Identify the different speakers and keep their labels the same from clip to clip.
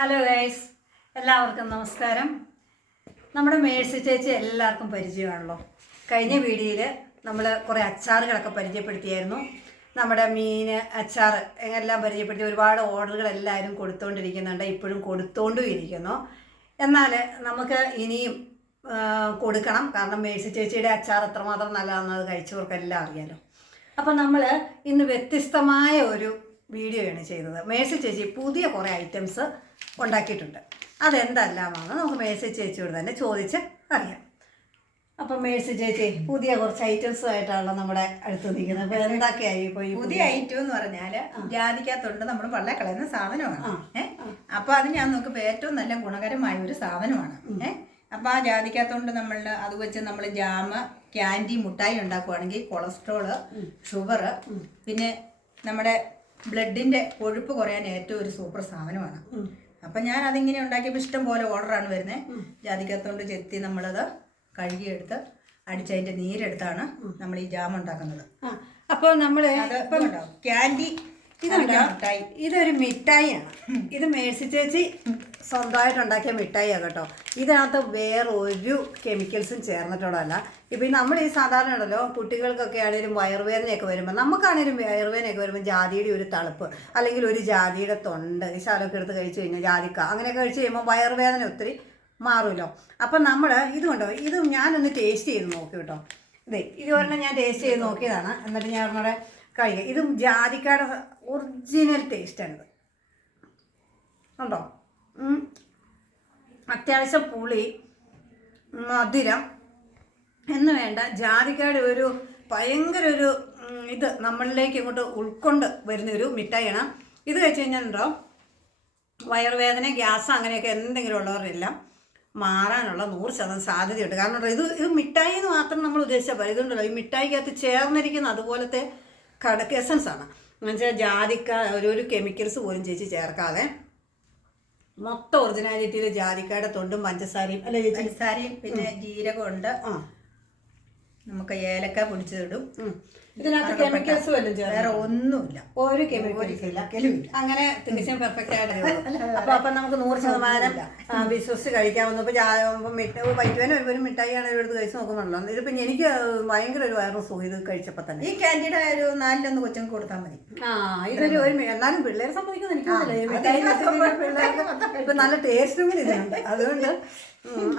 Speaker 1: Hello guys എല്ലാവർക്കും നമസ്കാരം. നമ്മുടെ മേഴ്സി ചേച്ചി എല്ലാവർക്കും പരിചയമാണല്ലോ. കഴിഞ്ഞ വീഡിയോയിൽ നമ്മൾ കുറേ അച്ചാറുകളൊക്കെ പരിചയപ്പെടുത്തിയായിരുന്നു. നമ്മുടെ മീൻ അച്ചാർ എല്ലാം പരിചയപ്പെടുത്തി ഒരുപാട് ഓർഡറുകൾ എല്ലാവരും കൊടുത്തുകൊണ്ടിരിക്കുന്നുണ്ട് ഇപ്പോഴും കൊടുത്തുകൊണ്ടും ഇരിക്കുന്നു. എന്നാൽ നമുക്ക് ഇനിയും കൊടുക്കണം. കാരണം മേഴ്സി ചേച്ചിയുടെ അച്ചാർ എത്രമാത്രം നല്ലതാണെന്ന് അത് കഴിച്ചവർക്കെല്ലാം അറിയാലോ. അപ്പോൾ നമ്മൾ ഇന്ന് വ്യത്യസ്തമായ ഒരു വീഡിയോയാണ് ചെയ്തത്. മേഴ്സി ചേച്ചി പുതിയ കുറേ ഐറ്റംസ് ഉണ്ടാക്കിയിട്ടുണ്ട്. അതെന്തെല്ലാമാണ്? നമുക്ക് മേഴ്സി ചേച്ചിയോട് തന്നെ ചോദിച്ച് അറിയാം. അപ്പം മേഴ്സി ചേച്ചി പുതിയ കുറച്ച് ഐറ്റംസ് ആയിട്ടാണല്ലോ നമ്മുടെ അടുത്ത് നിൽക്കുന്നത്. അപ്പോൾ എന്തൊക്കെയായി ഇപ്പോൾ ഈ
Speaker 2: പുതിയ ഐറ്റം എന്ന് പറഞ്ഞാൽ ജാതിക്കകത്തുണ്ട് നമ്മൾ വള്ള കളയുന്ന സാധനമാണ്. ഏഹ് അപ്പോൾ അത് ഞാൻ നോക്കുമ്പോൾ ഏറ്റവും നല്ല ഗുണകരമായ ഒരു സാധനമാണ്. ഏഹ് അപ്പോൾ ആ ജാതിക്കകത്തോണ്ട് നമ്മൾ അത് വെച്ച് നമ്മൾ ജാമ് ക്യാൻഡി മുട്ടായി ഉണ്ടാക്കുവാണെങ്കിൽ കൊളസ്ട്രോൾ ഷുഗർ പിന്നെ നമ്മുടെ ബ്ലഡിന്റെ കൊഴുപ്പ് കുറയാൻ ഏറ്റവും ഒരു സൂപ്പർ സാധനമാണ്. അപ്പൊ ഞാൻ അതിങ്ങനെ ഉണ്ടാക്കിയപ്പോൾ ഇഷ്ടം പോലെ ഓർഡറാണ് വരുന്നത് ജാതിക്കകത്തോണ്ട് ചെത്തി നമ്മളത് കഴുകിയെടുത്ത് അടിച്ചതിന്റെ നീരെടുത്താണ് നമ്മൾ ഈ ജാം ഉണ്ടാക്കുന്നത്.
Speaker 1: അപ്പോൾ നമ്മൾ
Speaker 2: അത്? ക്യാൻഡി
Speaker 1: ഇതുണ്ടോ
Speaker 2: മിഠായി
Speaker 1: ഇതൊരു മിഠായിയാണ്. ഇത് മേഴ്സി ചേച്ചി സ്വന്തമായിട്ട് ഉണ്ടാക്കിയ മിഠായിയാണ് കേട്ടോ. ഇതിനകത്ത് വേറെ ഒരു കെമിക്കൽസും ചേർന്നിട്ടുള്ളതല്ല. ഇപ്പം നമ്മൾ ഈ സാധാരണ ഉണ്ടല്ലോ കുട്ടികൾക്കൊക്കെ ആണെങ്കിലും വയറുവേദനയൊക്കെ വരുമ്പോൾ നമുക്കാണെങ്കിലും വയറുവേദനയൊക്കെ വരുമ്പോൾ ജാതിയുടെ ഒരു തണുപ്പ് അല്ലെങ്കിൽ ഒരു ജാതിയുടെ തൊണ്ട് ഈ ശാലൊക്കെ എടുത്ത് കഴിച്ചു കഴിഞ്ഞാൽ ജാതിക്ക അങ്ങനെയൊക്കെ കഴിച്ച് കഴിയുമ്പോൾ വയറുവേദന ഒത്തിരി മാറുമല്ലോ അപ്പം നമ്മൾ ഇതുകൊണ്ടോ ഇത് ഞാനൊന്ന് ടേസ്റ്റ് ചെയ്ത് നോക്കി കേട്ടോ. ഇതേ ഇത് ഒരെണ്ണം ഞാൻ ടേസ്റ്റ് ചെയ്ത് നോക്കിയതാണ്. എന്നിട്ട് ഞാൻ ഒന്നുകൂടെ കഴിക്കുക ഇതും ജാതിക്കാടെ ഒറിജിനൽ ടേസ്റ്റാണിത്. ഉണ്ടോ. അത്യാവശ്യം പുളി മധുരം എന്ന് വേണ്ട ജാതിക്കാട് ഒരു ഭയങ്കര ഒരു ഇത് നമ്മളിലേക്ക് ഇങ്ങോട്ട് ഉൾക്കൊണ്ട് വരുന്ന ഒരു മിഠായിയാണ്. ഇത് കഴിച്ച് കഴിഞ്ഞാലുണ്ടോ വയറുവേദന ഗ്യാസ് അങ്ങനെയൊക്കെ എന്തെങ്കിലും ഉള്ളവരെല്ലാം. മാറാനുള്ള നൂറ് ശതമാനം സാധ്യതയുണ്ട്. കാരണം ഇത് ഇത് മിഠായി എന്ന് മാത്രം നമ്മൾ ഉദ്ദേശിച്ചാൽ ഇതുണ്ടല്ലോ ഈ മിഠായിക്കകത്ത് ചേർന്നിരിക്കുന്ന അതുപോലത്തെ കടക്ക് എസൻസ് ആണ്. എന്നുവെച്ചാൽ ജാതിക്ക ഒരു ഒരു കെമിക്കൽസ് പോലും ചേച്ചി ചേർക്കാതെ മൊത്തം ഒറിജിനാലിറ്റിയിൽ ജാതിക്കയുടെ തൊണ്ടും പഞ്ചസാരയും അല്ലെ
Speaker 2: പഞ്ചസാരയും പിന്നെ ജീരകമുണ്ട്.
Speaker 1: ആ.
Speaker 2: നമുക്ക് ഏലക്ക പൊടിച്ചിടും.
Speaker 1: ഇതിനകത്ത് കെമിക്കൽസ് വല്ലതും ചേർന്ന്?
Speaker 2: വേറെ ഒന്നുമില്ല.
Speaker 1: ഒരു കെമിക്കൽസ് ഇല്ല. അങ്ങനെ തികച്ചും പെർഫെക്റ്റ് ആയിട്ട് അപ്പൊ അപ്പൊ നമുക്ക് നൂറ് ശതമാനം ബിസിനസ് വിശ്വസിച്ച് കഴിക്കാവുന്ന ഇപ്പൊ മിഠായി വൈറ്റുവേന ഒരു മിഠായി ആണ് എടുത്ത് കഴിച്ച് നോക്കുന്നുണ്ടല്ലോ. പിന്നെ എനിക്ക് ഭയങ്കര ഒരു വൈറസ് സുഖം ഇത് കഴിച്ചപ്പോ തന്നെ.
Speaker 2: ഈ ക്യാൻഡിയുടെ ഒരു നാലിലൊന്ന് കൊച്ചു കൊടുത്താൽ മതി.
Speaker 1: ആ ഇതൊരു ഒരു എന്നാലും പിള്ളേരെ സംഭവിക്കുന്നു എനിക്ക് ഇപ്പൊ നല്ല ടേസ്റ്റും കൂടി ഇതിനുണ്ട്. അതുകൊണ്ട്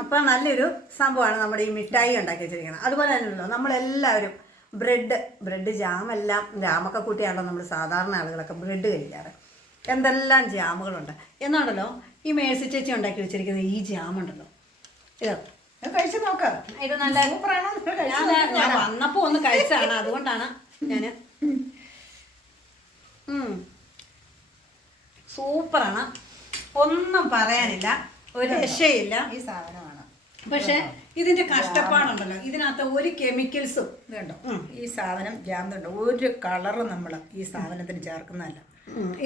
Speaker 1: അപ്പൊ നല്ലൊരു സംഭവമാണ് നമ്മുടെ ഈ മിഠായി ഉണ്ടാക്കി വെച്ചിരിക്കുന്നത്. അതുപോലെ തന്നെയല്ലോ നമ്മളെല്ലാവരും ബ്രെഡ് ബ്രെഡ് ജാമെല്ലാം ജാമൊക്കെ കൂട്ടിയാണല്ലോ നമ്മൾ സാധാരണ ആളുകളൊക്കെ ബ്രെഡ് കഴിക്കാറ്. എന്തെല്ലാം ജാമുകളുണ്ട്. എന്നാണല്ലോ ഈ മേഴ്സി ചേച്ചി ഉണ്ടാക്കി വെച്ചിരിക്കുന്ന ഈ ജാമുണ്ടല്ലോ. ഇത്
Speaker 2: കഴിച്ചു നോക്കാം.
Speaker 1: ഇത് നല്ല
Speaker 2: സൂപ്പറാണോ.
Speaker 1: ഞാൻ വന്നപ്പോൾ വന്നപ്പോ ഒന്ന് കഴിച്ചാണ് അതുകൊണ്ടാണ് ഞാൻ. ഉം. സൂപ്പറാണ്. ഒന്നും പറയാനില്ല. ഒരു രക്ഷയില്ല.
Speaker 2: ഈ സാധനമാണ്.
Speaker 1: പക്ഷെ ഇതിന്റെ കഷ്ടപ്പാടുണ്ടല്ലോ. ഇതിനകത്ത് ഒരു കെമിക്കൽസും
Speaker 2: ഇതുണ്ടോ? ഈ സാധനം ജാമ്പുണ്ട് ഒരു കളറും നമ്മൾ ഈ സാധനത്തിന് ചേർക്കുന്നതല്ല.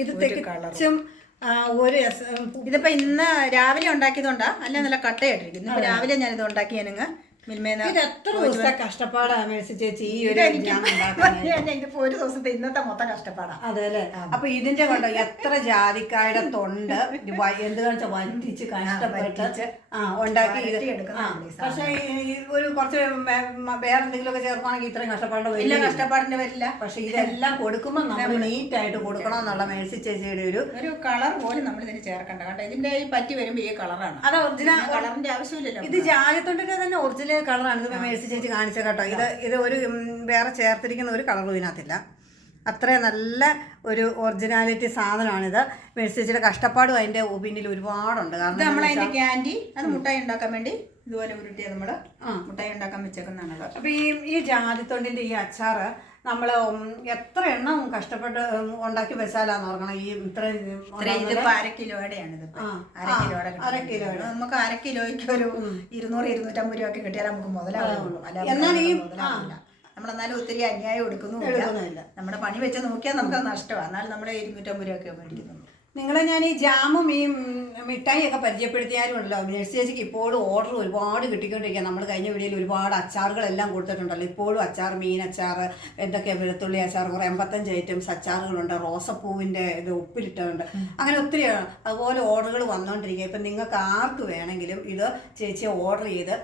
Speaker 1: ഇത്
Speaker 2: കളറും
Speaker 1: തികച്ചും ഒരു
Speaker 2: ഇതിപ്പോ ഇന്ന് രാവിലെ ഉണ്ടാക്കിയതുകൊണ്ടാ? അല്ല നല്ല കട്ടയായിട്ടിരിക്കും ഇന്നിപ്പോ രാവിലെ ഞാനിത് ഉണ്ടാക്കി ഞാനിങ്ങ്
Speaker 1: ഇത് എത്ര ദിവസത്തെ കഷ്ടപ്പാടാ മേഴ്സി ചേച്ചി ഈ ഒരു
Speaker 2: ഇതിപ്പോ ഒരു ദിവസത്തെ ഇന്നത്തെ മൊത്തം കഷ്ടപ്പാടാ.
Speaker 1: അതെ അല്ലേ? അപ്പൊ ഇതിന്റെ കൊണ്ട് എത്ര ജാതിക്കായുടെ തൊണ്ട് എന്ത് കാണിച്ച വറ്റിച്ച് കഷ്ടപ്പെട്ട് ആ ഉണ്ടാക്കി പക്ഷെ ഒരു കുറച്ച് വേറെന്തെങ്കിലുമൊക്കെ ചേർക്കുകയാണെങ്കിൽ ഇത്രയും കഷ്ടപ്പാട് വരില്ല.
Speaker 2: കഷ്ടപ്പാടിന്റെ വരില്ല.
Speaker 1: പക്ഷെ ഇതെല്ലാം കൊടുക്കുമ്പോൾ നമ്മൾ നീറ്റ് ആയിട്ട് കൊടുക്കണം എന്നുള്ള മേഴ്സി ചേച്ചിയുടെ ഒരു
Speaker 2: ഒരു കളർ പോലും നമ്മൾ ഇതിന് ചേർക്കണ്ട. കേട്ടോ ഇതിന്റെ ഈ പറ്റി വരുമ്പോ ഈ കളറാണ്.
Speaker 1: അത് ഒറിജിനൽ
Speaker 2: കളറിന്റെ ആവശ്യമില്ലല്ലോ
Speaker 1: ഇത് ജാതിത്തൊണ്ടിന്റെ തന്നെ ഒറിജിനൽ കളറാണ് ഇത് മേഴ്സി ചേച്ചി കാണിച്ച കേട്ടോ. ഇത് ഇത് ഒരു വേറെ ചേർത്തിരിക്കുന്ന ഒരു കളറും ഇതിനകത്തില്ല. അത്രയും നല്ല ഒരു ഒറിജിനാലിറ്റി സാധനമാണിത്. മേഴ്സി ചേച്ചിയുടെ കഷ്ടപ്പാടും അതിന്റെ പിന്നിൽ ഒരുപാടുണ്ട്. കാരണം
Speaker 2: നമ്മൾ ക്യാൻഡി അത് മുട്ടായി ഉണ്ടാക്കാൻ വേണ്ടി ഇതുപോലെ ഉരുട്ടിയ നമ്മൾ
Speaker 1: ആ.
Speaker 2: മുട്ടായി ഉണ്ടാക്കാൻ വെച്ചേക്കുന്നതാണല്ലോ.
Speaker 1: അപ്പോൾ ഈ ഈ ജാതിത്തൊണ്ടിന്റെ ഈ അച്ചാറ് നമ്മൾ എത്ര എണ്ണം കഷ്ടപ്പെട്ട് ഉണ്ടാക്കി വെച്ചാലാന്ന് ഓർക്കണം. ഈ
Speaker 2: ഇത്ര ഇതിപ്പോ അര കിലോയുടെയാണ് ഇത്
Speaker 1: ആ.
Speaker 2: അര കിലോയുടെ
Speaker 1: അര കിലോ
Speaker 2: നമുക്ക് അര കിലോയ്ക്ക് ഒരു ഇരുന്നൂറ് ഇരുന്നൂറ്റമ്പത് രൂപ ഒക്കെ കിട്ടിയാൽ നമുക്ക് മുതലാവുള്ളൂ.
Speaker 1: എന്നാൽ ഈ-
Speaker 2: നമ്മളെന്നാലും ഒത്തിരി അന്യായം എടുക്കുന്നുമില്ല. നമ്മുടെ പണി വെച്ച് നോക്കിയാൽ നമുക്ക് നഷ്ടമാണ്. എന്നാലും നമ്മുടെ ഇരുന്നൂറ്റമ്പത് രൂപ ഒക്കെ മേടിക്കുന്നുള്ളൂ
Speaker 1: നിങ്ങളെ ഞാൻ ഈ ജാമും ഈ മിഠായിയൊക്കെ മിഠായി ഒക്കെ പരിചയപ്പെടുത്തിയാലും ഉണ്ടല്ലോ നഴ്സ് ചേച്ചിക്ക് ഇപ്പോഴും ഓർഡർ ഒരുപാട് കിട്ടിക്കൊണ്ടിരിക്കുക നമ്മൾ കഴിഞ്ഞ വീഡിയോയിൽ ഒരുപാട് അച്ചാറുകളെല്ലാം കൊടുത്തിട്ടുണ്ടല്ലോ. ഇപ്പോഴും അച്ചാർ മീൻ അച്ചാർ എന്തൊക്കെ വെളുത്തുള്ളി അച്ചാർ കുറേ എൺപത്തഞ്ച് ഐറ്റംസ് അച്ചാറുകളുണ്ട്. റോസപ്പൂവിന്റെ ഇത് ഉപ്പിലിട്ടുണ്ട് അങ്ങനെ ഒത്തിരി അതുപോലെ ഓർഡറുകൾ വന്നുകൊണ്ടിരിക്കുക ഇപ്പം നിങ്ങൾക്ക് ആർക്ക് വേണമെങ്കിലും ഇത് ചേച്ചി ഓർഡർ ചെയ്ത്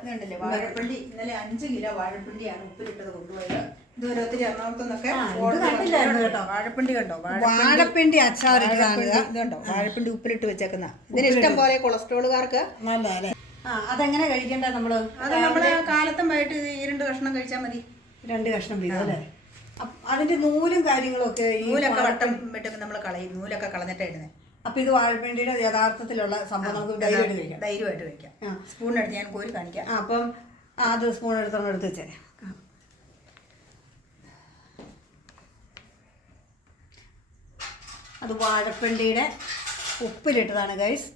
Speaker 2: വാഴപ്പിണ്ടി ഇന്നലെ അഞ്ച് കിലോ വാഴപ്പിണ്ടിയാണ് ഉപ്പിലിട്ടത് കൊണ്ടുപോയത്.
Speaker 1: ആ, കണ്ടില്ലായിരുന്നു കേട്ടോ.
Speaker 2: വാഴപ്പിണ്ടി കണ്ടോ?
Speaker 1: വാഴപ്പിണ്ടി. അച്ചാർ
Speaker 2: ഇതുണ്ടോ? വാഴപ്പിണ്ടി ഉപ്പിലിട്ട് വെച്ചേക്കുന്ന. ഇതിന് ഇഷ്ടം പോലെ കൊളസ്ട്രോളുകാർക്ക്
Speaker 1: നല്ല അല്ലേ ആ അതെങ്ങനെ കഴിക്കണ്ടേ നമ്മൾ?
Speaker 2: അത് നമ്മൾ കാലത്തും വൈകിട്ട് ഈ രണ്ട് കഷ്ണം കഴിച്ചാൽ മതി.
Speaker 1: രണ്ട് കഷ്ണം വീതം അല്ലേ? അതിന്റെ നൂലും കാര്യങ്ങളൊക്കെ
Speaker 2: നൂലൊക്കെ വട്ടം വിട്ട് നമ്മൾ കളയും. നൂലൊക്കെ കളഞ്ഞിട്ടായിരുന്നു
Speaker 1: അപ്പൊ ഇത് വാഴപ്പിണ്ടിയുടെ യഥാർത്ഥത്തിലുള്ള സംഭവം നമുക്ക് ധൈര്യമായിട്ട് കഴിക്കാം
Speaker 2: ധൈര്യമായിട്ട് കഴിക്കാം.
Speaker 1: ആ.
Speaker 2: സ്പൂണെടുത്ത് ഞാൻ കോരി കാണിക്കാം.
Speaker 1: ആ, അപ്പം അത് സ്പൂൺ എടുത്തോണ്ട് എടുത്ത് വെച്ചേ അത് വാഴപ്പിണ്ടിയുടെ ഉപ്പിലിട്ടതാണ് ഗൈസ്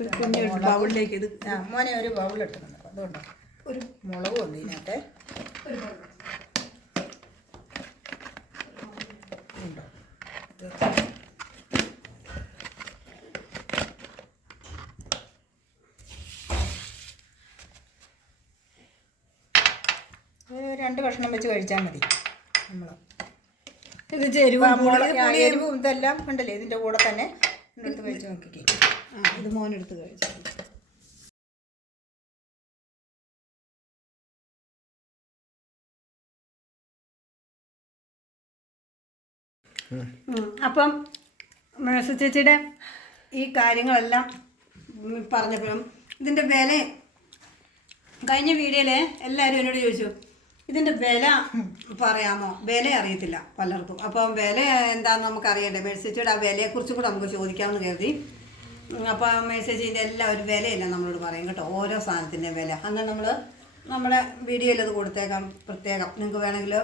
Speaker 1: ഒരു കുഞ്ഞു ബൗളിലേക്ക് ഇത്
Speaker 2: അമ്മനെ മോനെ ഒരു ബൗളിട്ടുണ്ട് അതുകൊണ്ട്?
Speaker 1: ഒരു
Speaker 2: മുളക് ഉണ്ട് ഇതിനകത്തെ. ഉണ്ടോ? രണ്ട് കഷ്ണം വെച്ച് കഴിച്ചാൽ മതി. നമ്മൾ
Speaker 1: ഇത് ചെരുവ്
Speaker 2: എരിവും ഇതെല്ലാം ഉണ്ടല്ലേ? ഇതിന്റെ കൂടെ തന്നെ എടുത്ത് കഴിച്ച് നോക്കിക്കേ.
Speaker 1: ആ ഇത് മോനെടുത്ത് കഴിച്ചു. അപ്പം ചേച്ചിയുടെ ഈ കാര്യങ്ങളെല്ലാം പറഞ്ഞപ്പോഴും ഇതിന്റെ വില കഴിഞ്ഞ വീഡിയോയിൽ എല്ലാവരും എന്നോട് ചോദിച്ചു ഇതിന്റെ വില പറയാമോ? വില അറിയത്തില്ല പലർക്കും. അപ്പം വില എന്താണെന്ന് നമുക്ക് അറിയണ്ടേ മേഴ്സിച്ചിയുടെ ആ വിലയെക്കുറിച്ചും കൂടെ നമുക്ക് ചോദിക്കാമെന്ന് കരുതി. അപ്പോൾ ആ മേഴ്സിച്ചിന്റെ എല്ലാം ഒരു വിലയില്ല നമ്മളോട് പറയും കേട്ടോ. ഓരോ സാധനത്തിന്റെ വില. അങ്ങനെ നമ്മൾ നമ്മുടെ വീഡിയോയിൽ അത് കൊടുത്തേക്കാം. പ്രത്യേകം. നിങ്ങൾക്ക് വേണമെങ്കിൽ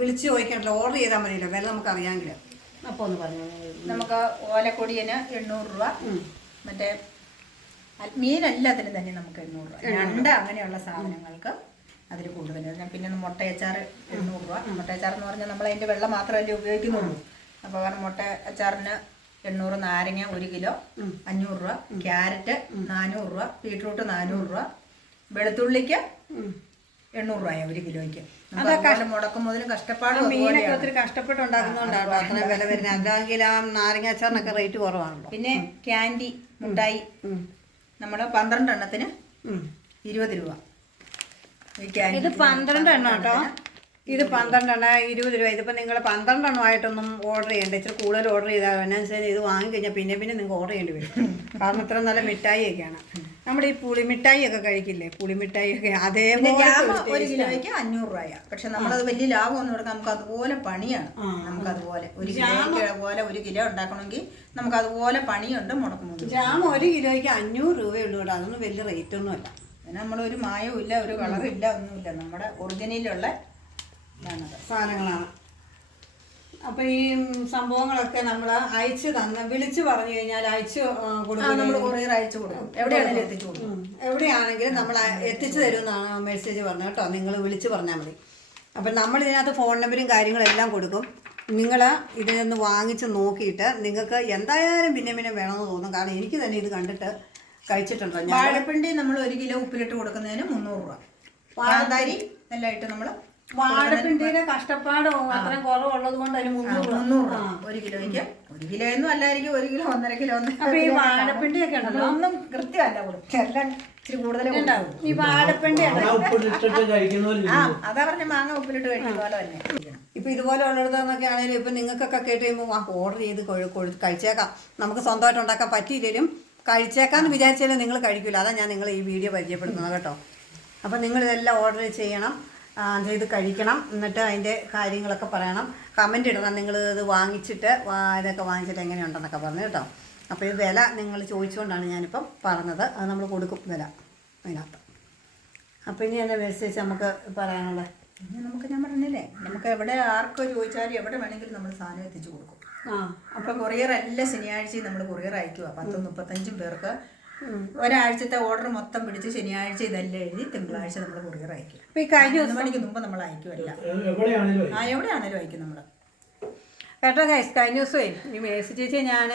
Speaker 1: വിളിച്ച് ചോദിക്കണ്ടല്ലോ. ഓർഡർ ചെയ്താൽ മതിയല്ലോ. വില നമുക്ക് അറിയാമെങ്കിൽ അപ്പോൾ ഒന്ന് പറഞ്ഞു.
Speaker 2: നമുക്ക് ഓലക്കൊടിയന് എണ്ണൂറ് രൂപ. മറ്റേ മീനെല്ലാത്തിനും തന്നെ നമുക്ക് എണ്ണൂറ് രൂപ. രണ്ട് അങ്ങനെയുള്ള സാധനങ്ങൾക്ക് അതിൽ കൂടുതൽ ഞാൻ പിന്നെ മുട്ടയച്ചാർ എണ്ണൂറ് രൂപ മുട്ടയച്ചാർ എന്ന് പറഞ്ഞാൽ നമ്മൾ അതിന്റെ വെള്ളം മാത്രമല്ലേ ഉപയോഗിക്കുന്നുള്ളൂ. അപ്പോൾ മുട്ട അച്ചാറിന് എണ്ണൂറ് നാരങ്ങ ഒരു കിലോ അഞ്ഞൂറ് രൂപ ക്യാരറ്റ് നാനൂറ് രൂപ ബീട്രൂട്ട് നാനൂറ് രൂപ വെളുത്തുള്ളിക്ക് എണ്ണൂറ് രൂപയാണ് ഒരു കിലോയ്ക്ക്. അതൊക്കെ മുടക്കും മുതലും കഷ്ടപ്പാടും
Speaker 1: മീനൊക്കെ ഒത്തിരി കഷ്ടപ്പെട്ട് ഉണ്ടാക്കുന്നതുകൊണ്ടാണ് അത്രയും വില വരുന്നത്. അല്ലെങ്കിൽ ആ നാരങ്ങ അച്ചാറിനൊക്കെ റേറ്റ് കുറവാണല്ലോ.
Speaker 2: പിന്നെ ക്യാൻഡി മുട്ടായി നമ്മൾ പന്ത്രണ്ട് എണ്ണത്തിന് ഇരുപത് രൂപ.
Speaker 1: ഇത് പന്ത്രണ്ട് എണ്ണം. കേട്ടോ ഇത് പന്ത്രണ്ട് എണ്ണം ഇരുപത് രൂപ. ഇതിപ്പോൾ നിങ്ങൾ പന്ത്രണ്ട് എണ്ണമായിട്ടൊന്നും ഓർഡർ ചെയ്യേണ്ട. ഇച്ചിരി കൂടുതൽ ഓർഡർ ചെയ്താൽ അതിനനുസരിച്ച് ഇത് വാങ്ങിക്കഴിഞ്ഞാൽ പിന്നെ പിന്നെ നിങ്ങൾക്ക് ഓർഡർ ചെയ്യേണ്ടി വരും. കാരണം ഇത്ര നല്ല മിഠായി ഒക്കെയാണ് നമ്മുടെ ഈ പുളിമിഠായി ഒക്കെ കഴിക്കില്ലേ പുളിമിഠായി ഒക്കെ അതേപോലെ
Speaker 2: ഒരു കിലോയ്ക്ക് അഞ്ഞൂറ് രൂപയാണ് പക്ഷെ നമ്മളത് വലിയ ലാഭമൊന്നും കൊടുക്കാൻ നമുക്ക് അതുപോലെ പണിയാണ്. നമുക്ക് അതുപോലെ ഒരു കിലോ പോലെ ഒരു കിലോ ഉണ്ടാക്കണമെങ്കിൽ നമുക്ക് അതുപോലെ പണിയുണ്ട് മുടക്കുന്നുണ്ട്.
Speaker 1: ജാം ഒരു കിലോയ്ക്ക് അഞ്ഞൂറ് രൂപയുള്ളൂ കേട്ടോ. അതൊന്നും വലിയ റേറ്റ് ഒന്നും
Speaker 2: പിന്നെ നമ്മളൊരു മായവും ഇല്ല ഒരു കളറും ഇല്ല ഒന്നുമില്ല. നമ്മുടെ ഒറിജിനലുള്ള ഇതാണത്.
Speaker 1: സാധനങ്ങളാണ്. അപ്പൊ ഈ സംഭവങ്ങളൊക്കെ നമ്മൾ അയച്ചു തന്ന വിളിച്ചു പറഞ്ഞു കഴിഞ്ഞാൽ അയച്ചു കൊടുക്കും.
Speaker 2: നമ്മൾ കൊറിയർ അയച്ചു കൊടുക്കും. എവിടെയാണെങ്കിലും എത്തിച്ചു കൊടുക്കും.
Speaker 1: എവിടെയാണെങ്കിലും നമ്മൾ എത്തിച്ചു തരുമെന്നാണ് മെസ്സേജ് പറഞ്ഞത് കേട്ടോ. നിങ്ങൾ വിളിച്ചു പറഞ്ഞാൽ മതി. അപ്പം നമ്മൾ ഇതിനകത്ത് ഫോൺ നമ്പരും കാര്യങ്ങളെല്ലാം കൊടുക്കും. നിങ്ങൾ ഇതിനൊന്ന് വാങ്ങിച്ച് നോക്കിയിട്ട് നിങ്ങൾക്ക് എന്തായാലും പിന്നെ പിന്നെ വേണമെന്ന് തോന്നും. കാരണം എനിക്ക് തന്നെ ഇത് കണ്ടിട്ട് കഴിച്ചിട്ടുണ്ടോ.
Speaker 2: വാഴപ്പിണ്ടി നമ്മൾ ഒരു കിലോ ഉപ്പിലിട്ട് കൊടുക്കുന്നതിന് മുന്നൂറ് രൂപ. കാന്താരി എല്ലാം ഇട്ട് നമ്മൾ
Speaker 1: വാഴപ്പിണ്ടിയുടെ കഷ്ടപ്പാടോ അത്രയും കുറവുള്ളത് കൊണ്ട് അതിന് മുന്നൂറ് രൂപ.
Speaker 2: ഒരു കിലോയ്ക്ക്. ഒരു കിലോ ഒന്നും അല്ലായിരിക്കും. ഒരു കിലോ ഒന്നര കിലോ ഒന്ന്
Speaker 1: അപ്പൊ ഈ വാഴപ്പിണ്ടിയൊക്കെ ഉണ്ടല്ലോ?
Speaker 2: ഒന്നും കൃത്യമല്ല കൊടുക്കും എല്ലാം ഇച്ചിരി കൂടുതൽ
Speaker 1: ഉണ്ടാവും. ഈ വാഴപ്പിണ്ടി
Speaker 2: ആ അതാ പറഞ്ഞ മാങ്ങ ഉപ്പിലിട്ട് കഴിക്കുന്ന പോലെ തന്നെ.
Speaker 1: ഇപ്പൊ ഇതുപോലെ ഉള്ളിടത്തൊക്കെ ആണെങ്കിലും ഇപ്പൊ നിങ്ങൾക്കൊക്കെ കേട്ട് കഴിയുമ്പോൾ ഓർഡർ ചെയ്ത് കൊഴു- കൊഴു- കഴിച്ചേക്കാം. നമുക്ക് സ്വന്തമായിട്ട് ഉണ്ടാക്കാൻ പറ്റിയില്ലെങ്കിലും കഴിച്ചേക്കാന്ന് വിചാരിച്ചാലും നിങ്ങൾ കഴിക്കില്ല അതാ ഞാൻ നിങ്ങൾ ഈ വീഡിയോ പരിചയപ്പെടുത്തുന്നത് കേട്ടോ. അപ്പം നിങ്ങൾ ഇതെല്ലാം ഓർഡർ ചെയ്യണം ഇത് കഴിക്കണം. എന്നിട്ട് അതിന്റെ കാര്യങ്ങളൊക്കെ പറയണം. കമന്റ് ഇടണം. നിങ്ങൾ ഇത് വാങ്ങിച്ചിട്ട് ഇതൊക്കെ വാങ്ങിച്ചിട്ട് എങ്ങനെയുണ്ടെന്നൊക്കെ പറഞ്ഞു കേട്ടോ. അപ്പോൾ ഈ വില നിങ്ങൾ ചോദിച്ചുകൊണ്ടാണ് ഞാനിപ്പം പറഞ്ഞത്. അത് നമ്മൾ കൊടുക്കും വില അതിനകത്ത്. അപ്പോൾ ഇനി എന്നെ മെസ്സേജ് നമുക്ക് പറയാനുള്ളത്.
Speaker 2: നമുക്ക് ഞാൻ പറഞ്ഞില്ലേ? നമുക്ക് എവിടെ ആർക്കോ ചോദിച്ചാലും എവിടെ വേണമെങ്കിലും നമ്മൾ സാധനം എത്തിച്ചു
Speaker 1: ആ.
Speaker 2: അപ്പൊ കൊറിയർ എല്ലാ ശനിയാഴ്ചയും നമ്മൾ കൊറിയർ അയക്കുക പത്ത് മുപ്പത്തഞ്ചും പേർക്ക് ഒരാഴ്ചത്തെ ഓർഡർ മൊത്തം പിടിച്ച് ശനിയാഴ്ച ഇതെല്ലാം എഴുതി തിങ്കളാഴ്ച നമ്മൾ കൊറിയർ അയക്കും.
Speaker 1: അപ്പോൾ ഈ കഴിഞ്ഞ
Speaker 2: ഒന്ന് മണിക്ക് മുമ്പ് നമ്മൾ അയക്കുമല്ല ആ എവിടെയാണേലും അയക്കും നമ്മൾ
Speaker 1: കേട്ടോ ഗൈസ് കഴിഞ്ഞ ദിവസമേ ഈ മേസി ചേച്ചി ഞാൻ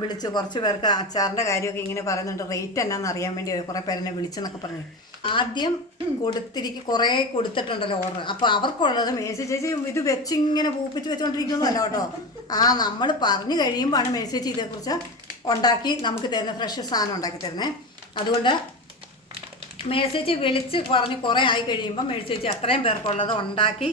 Speaker 1: വിളിച്ച് കുറച്ച് പേർക്ക് അച്ചാറിന്റെ കാര്യമൊക്കെ ഇങ്ങനെ പറയുന്നുണ്ട്. റേറ്റ് എന്നാന്ന് അറിയാൻ വേണ്ടി കുറേ പേരെന്നെ വിളിച്ചെന്നൊക്കെ പറഞ്ഞു. ആദ്യം കൊടുത്തിരിക്കും കുറേ കൊടുത്തിട്ടുണ്ടല്ലോ ഓർഡർ. അപ്പോൾ അവർക്കുള്ളത് മെസ്സേജ് ചേച്ചി ഇത് വെച്ച് ഇങ്ങനെ പൂപ്പിച്ച് വെച്ചുകൊണ്ടിരിക്കുന്നതല്ല കേട്ടോ. ആ നമ്മൾ പറഞ്ഞു കഴിയുമ്പോഴാണ് മെസ്സേജ് ചേച്ചി ഇതേക്കുറിച്ച് ഉണ്ടാക്കി നമുക്ക് തരുന്ന ഫ്രഷ് സാധനം ഉണ്ടാക്കി തരുന്നത് അതുകൊണ്ട് മെസ്സേജ് വിളിച്ച് പറഞ്ഞ് കുറേ ആയി കഴിയുമ്പോൾ മെസ്സേജ് അത്രയും പേർക്കുള്ളത് ഉണ്ടാക്കി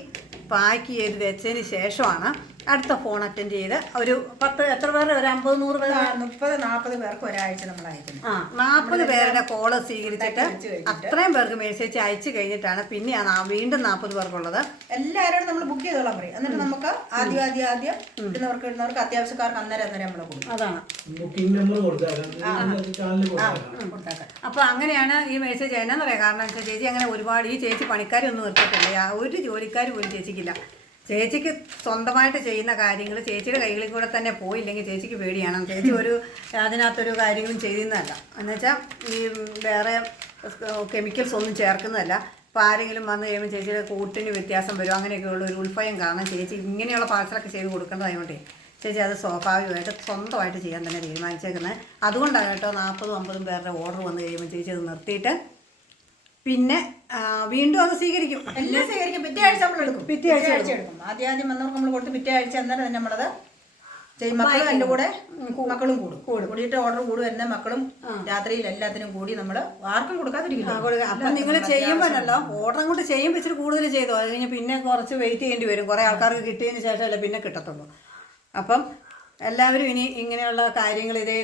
Speaker 1: പാക്ക് ചെയ്ത് വെച്ചതിന് ശേഷമാണ് അടുത്ത ഫോൺ അറ്റൻഡ് ചെയ്ത് ഒരു പത്ത് എത്ര പേർ ഒരു അമ്പത് നൂറ് പേർ
Speaker 2: മുപ്പത് നാൽപ്പത് പേർക്ക് ഒരാഴ്ച നമ്മൾ അയക്കുന്നു.
Speaker 1: ആ നാൽപ്പത് പേരുടെ കോൾ സ്വീകരിച്ചിട്ട്. അത്രയും പേർക്ക് മെസ്സേജ് അയച്ചു കഴിഞ്ഞിട്ടാണ് പിന്നെയാണ് ആ വീണ്ടും നാൽപ്പത് പേർക്കുള്ളത്.
Speaker 2: എല്ലാവരോടും നമ്മൾ ബുക്ക് ചെയ്തോളാൻ പറയും. എന്നിട്ട് നമുക്ക് ആദ്യം ആദ്യം ആദ്യം ഇടുന്നവർക്ക് ഇടുന്നവർക്ക് അത്യാവശ്യക്കാർക്ക് അന്നേരം അന്നേരം നമ്മൾ കൊടുക്കും.
Speaker 1: അതാണ്. അപ്പൊ അങ്ങനെയാണ് ഈ മെസ്സേജ് എന്നാന്ന് പറയാം കാരണം വെച്ചാൽ ചേച്ചി അങ്ങനെ ഒരുപാട് ഈ ചേച്ചി പണിക്കാരൊന്നും നിർത്തിട്ടില്ല ഒരു ജോലിക്കാർ പോലും ചേച്ചിക്കില്ല. ചേച്ചിക്ക് സ്വന്തമായിട്ട് ചെയ്യുന്ന കാര്യങ്ങൾ ചേച്ചിയുടെ കൈകളിൽ കൂടെ തന്നെ പോയില്ലെങ്കിൽ ചേച്ചിക്ക് പേടിയാണ്. ചേച്ചി ഒരു അതിനകത്തൊരു കാര്യങ്ങളും ചെയ്യുന്നതല്ല. എന്നുവെച്ചാൽ ഈ വേറെ കെമിക്കൽസ് ഒന്നും ചേർക്കുന്നതല്ല. ഇപ്പോൾ ആരെങ്കിലും വന്നു കഴിയുമ്പോൾ ചേച്ചിയുടെ കൂട്ടിന് വ്യത്യാസം വരും. അങ്ങനെയൊക്കെയുള്ള ഒരു ഉൾഭയം കാരണം ചേച്ചി ഇങ്ങനെയുള്ള പാഴ്സലൊക്കെ ചെയ്ത് കൊടുക്കേണ്ടതായതുകൊണ്ടേ ചേച്ചി അത് സ്വാഭാവികമായിട്ട് സ്വന്തമായിട്ട് ചെയ്യാൻ തന്നെ തീരുമാനിച്ചേക്കുന്നത് അതുകൊണ്ടാണ് കേട്ടോ നാൽപ്പതും അമ്പതും പേരുടെ ഓർഡർ വന്നു കഴിയുമ്പോൾ ചേച്ചി അത് നിർത്തിയിട്ട് പിന്നെ വീണ്ടും അത് സ്വീകരിക്കും.
Speaker 2: എല്ലാം സ്വീകരിക്കും. പിറ്റേ ആഴ്ച നമ്മൾ എടുക്കും.
Speaker 1: പിറ്റേ ആഴ്ച
Speaker 2: എടുക്കും. ആദ്യം ആദ്യം വന്നവർക്ക് നമ്മൾ കൊടുത്ത് പിറ്റേ ആഴ്ച അന്നേരം തന്നെ നമ്മളത് മക്കളും എന്റെ കൂടെ മക്കളും കൂടും. കൂടിയിട്ട് ഓർഡർ കൂടും. എന്നെ മക്കളും രാത്രിയിൽ എല്ലാത്തിനും കൂടി നമ്മൾ ആർക്കും കൊടുക്കാതിരിക്കില്ല.
Speaker 1: അപ്പം നിങ്ങൾ ചെയ്യുമ്പോഴല്ലോ ഓർഡർ അങ്ങോട്ട് ചെയ്യുമ്പോൾ ഇച്ചിരി കൂടുതൽ ചെയ്തു? അത് കഴിഞ്ഞ് പിന്നെ കുറച്ച് വെയിറ്റ് ചെയ്യേണ്ടി വരും. കുറേ ആൾക്കാർക്ക് കിട്ടിയതിന് ശേഷമല്ലേ പിന്നെ കിട്ടത്തുള്ളൂ. അപ്പം എല്ലാവരും ഇനി ഇങ്ങനെയുള്ള കാര്യങ്ങൾ ഇതേ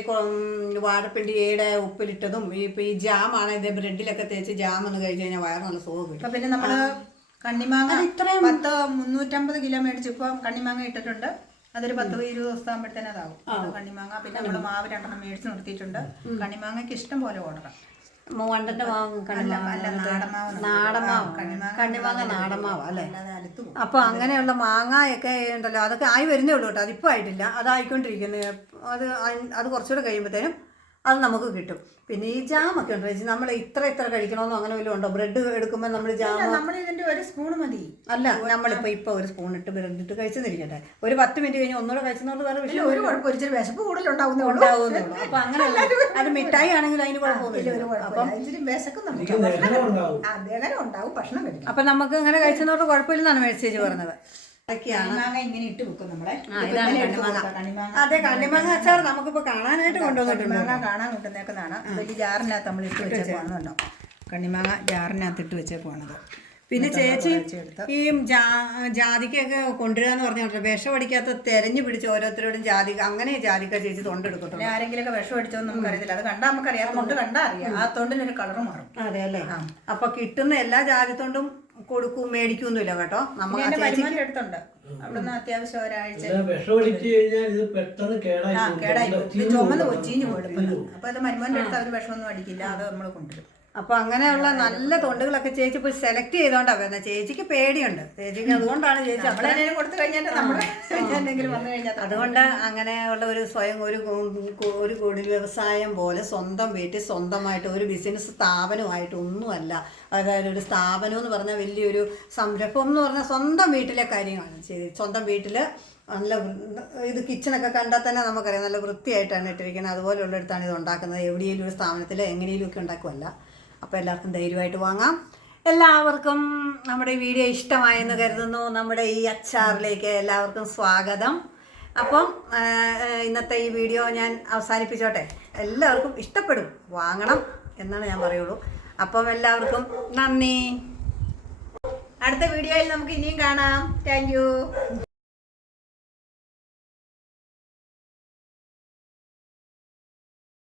Speaker 1: വാഴപ്പിണ്ടിയുടെ ഉപ്പിലിട്ടതും ഈ ഇപ്പം ഈ ജാമാണ് ഇതേ ബ്രെഡിലൊക്കെ തേച്ച് ജാം എന്ന് കഴിച്ച് കഴിഞ്ഞാൽ വയറ് നല്ല സുഖം കിട്ടും.
Speaker 2: പിന്നെ നമ്മൾ കണ്ണിമാങ്ങ ഇത്രയും പത്ത് മുന്നൂറ്റമ്പത് കിലോ മേടിച്ച് ഇപ്പൊ കണ്ണിമാങ്ങ ഇട്ടിട്ടുണ്ട്. അതൊരു പത്ത് ഇരുപത് ദിവസം ആകുമ്പോഴത്തേനും അതാവും. അത് കണ്ണിമാങ്ങ പിന്നെ നമ്മൾ മാവ് രണ്ടെണ്ണം മേടിച്ച് നിർത്തിയിട്ടുണ്ട്. കണ്ണിമാങ്ങയ്ക്ക് ഇഷ്ടം പോലെ ഓർഡർ
Speaker 1: മൂവണ്ടന്റെ മാവ്
Speaker 2: നാടമാവ് കണ്ണിമാങ്ങ
Speaker 1: നാടമാവ് അല്ലേ? അപ്പൊ അങ്ങനെയുള്ള മാങ്ങയൊക്കെ ഉണ്ടല്ലോ അതൊക്കെ ആയി വരുന്നേ ഉള്ളൂ കേട്ടോ. അതിപ്പോ ആയിട്ടില്ല. അതായിക്കൊണ്ടിരിക്കുന്നത് അത് അത് കുറച്ചുകൂടെ കഴിയുമ്പോഴത്തേനും അത് നമുക്ക് കിട്ടും. പിന്നെ ഈ ജാം ഒക്കെ ഉണ്ട് ചേച്ചി നമ്മൾ ഇത്ര ഇത്ര കഴിക്കണമെന്നോ അങ്ങനെ വല്ലതും ഉണ്ടോ? ബ്രെഡ് എടുക്കുമ്പോൾ നമ്മൾ ജാം
Speaker 2: നമ്മൾ ഇതിന്റെ ഒരു സ്പൂൺ മതി.
Speaker 1: അല്ല നമ്മളിപ്പോൾ ഇപ്പോൾ ഒരു സ്പൂൺ ഇട്ട് ബ്രെഡ് ഇട്ട് കഴിച്ചെന്നിരിക്കട്ടെ. ഒരു പത്ത് മിനിറ്റ് കഴിഞ്ഞ് ഒന്നുകൂടെ കഴിച്ചെന്നുള്ളത് വേറെ വിഷയം
Speaker 2: ഒരു കുഴപ്പം ഇച്ചിരി വിശപ്പ് കൂടുതൽ ഉള്ളൂ.
Speaker 1: ഉണ്ടാവുന്നേ അങ്ങനെ അത് മിഠായി ആണെങ്കിൽ അതിന് കുഴപ്പമൊന്നുമില്ല.
Speaker 2: അപ്പം ഇച്ചിരി വിശക്കും നമുക്ക് ഭക്ഷണം കഴിക്കും.
Speaker 1: അപ്പം നമുക്ക് അങ്ങനെ കഴിച്ചെന്നോട്ട് കുഴപ്പമില്ലെന്നാണ് മെസ്സേജ് പറഞ്ഞത്.
Speaker 2: ഇങ്ങനെ ഇട്ട് വെക്കും നമ്മളെ.
Speaker 1: അതെ കണ്ണിമാങ്ങ അച്ചാർ നമുക്കിപ്പോ കാണാനായിട്ട് കൊണ്ടുവന്നിട്ടുണ്ട്
Speaker 2: കാണാൻ കിട്ടുന്നേക്കുന്നതാണ് വലിയ ജാറിനകത്ത് നമ്മൾ ഇട്ട് വെച്ചേക്കുവാണെന്നുണ്ടോ കണ്ണിമാങ്ങ ജാറിനകത്ത് ഇട്ട് വെച്ചേക്കുവാണത്
Speaker 1: പിന്നെ ചേച്ചി ഈ ജാതിക്കൊക്കെ കൊണ്ടുവരിക കൊണ്ടുവരാന്ന് പറഞ്ഞിട്ട് വിഷം അടിക്കാത്ത തെരഞ്ഞു പിടിച്ച് ഓരോരുത്തരോടും ജാതി അങ്ങനെ ജാതിക്ക ചേച്ചി തൊണ്ടെടുക്കട്ടുള്ളൂ
Speaker 2: ആരെങ്കിലും ഒക്കെ വിഷം അടിച്ചോ നമുക്ക് അറിയത്തില്ല. അത് കണ്ടാൽ നമുക്കറിയാം. തൊണ്ട് കണ്ടാൽ അറിയാം. ആ തൊണ്ടിനൊരു കളർ മാറും.
Speaker 1: അതെ അല്ലേ? അപ്പൊ കിട്ടുന്ന എല്ലാ ജാതി തൊണ്ടും കൊടുക്കും മേടിക്കൊന്നുമില്ല കേട്ടോ.
Speaker 2: അവിടുന്ന് അത്യാവശ്യം ഒരാഴ്ച.
Speaker 3: കേടായി
Speaker 2: ചുമന്ന്
Speaker 3: പോകും.
Speaker 2: കൊടുക്കുന്നു അപ്പൊ അത് മരുമോന്റെ അടുത്ത് അവർ വിഷമൊന്നും അടിക്കില്ല. അത് നമ്മൾ കൊണ്ടുവരും.
Speaker 1: അപ്പൊ അങ്ങനെയുള്ള നല്ല തൊണ്ടുകളൊക്കെ ചേച്ചി പോയി സെലക്ട് ചെയ്തോണ്ടാ വരുന്നത് ചേച്ചിക്ക് പേടിയുണ്ട്. ചേച്ചിക്ക് അതുകൊണ്ടാണ് ചേച്ചി
Speaker 2: നമ്മളെന്തെങ്കിലും കൊടുത്തു കഴിഞ്ഞാൽ നമ്മൾ എന്തെങ്കിലും വന്നു കഴിഞ്ഞാൽ
Speaker 1: അതുകൊണ്ട് അങ്ങനെയുള്ള ഒരു സ്വയം ഒരു ഒരു കുടിൽ വ്യവസായം പോലെ സ്വന്തം വീട്ടിൽ സ്വന്തമായിട്ട് ഒരു ബിസിനസ് സ്ഥാപനമായിട്ട് ഒന്നുമല്ല. അതായത് ഒരു സ്ഥാപനം എന്ന് പറഞ്ഞാൽ വലിയൊരു സംരംഭം എന്ന് പറഞ്ഞാൽ സ്വന്തം വീട്ടിലെ കാര്യമാണ്. സ്വന്തം വീട്ടിൽ നല്ല ഇത് കിച്ചണൊക്കെ കണ്ടാൽ തന്നെ നമുക്കറിയാം നല്ല വൃത്തിയായിട്ടാണ് ഇട്ടിരിക്കുന്നത്. അതുപോലെയുള്ളിടത്താണ് ഇത് ഉണ്ടാക്കുന്നത്. എവിടെയെങ്കിലും ഒരു സ്ഥാപനത്തിൽ എങ്ങനെയെങ്കിലും ഒക്കെ ഉണ്ടാക്കുമല്ല അപ്പോൾ എല്ലാവർക്കും ധൈര്യമായിട്ട് വാങ്ങാം. എല്ലാവർക്കും നമ്മുടെ ഈ വീഡിയോ ഇഷ്ടമായെന്ന് കരുതുന്നു. നമ്മുടെ ഈ അച്ചാറിലേക്ക് എല്ലാവർക്കും സ്വാഗതം. അപ്പം ഇന്നത്തെ ഈ വീഡിയോ ഞാൻ അവസാനിപ്പിച്ചോട്ടെ. എല്ലാവർക്കും ഇഷ്ടപ്പെടും. വാങ്ങണം എന്നാണ് ഞാൻ പറയുള്ളൂ. അപ്പം എല്ലാവർക്കും നന്ദി.
Speaker 2: അടുത്ത വീഡിയോയിൽ നമുക്ക് ഇനിയും കാണാം. താങ്ക്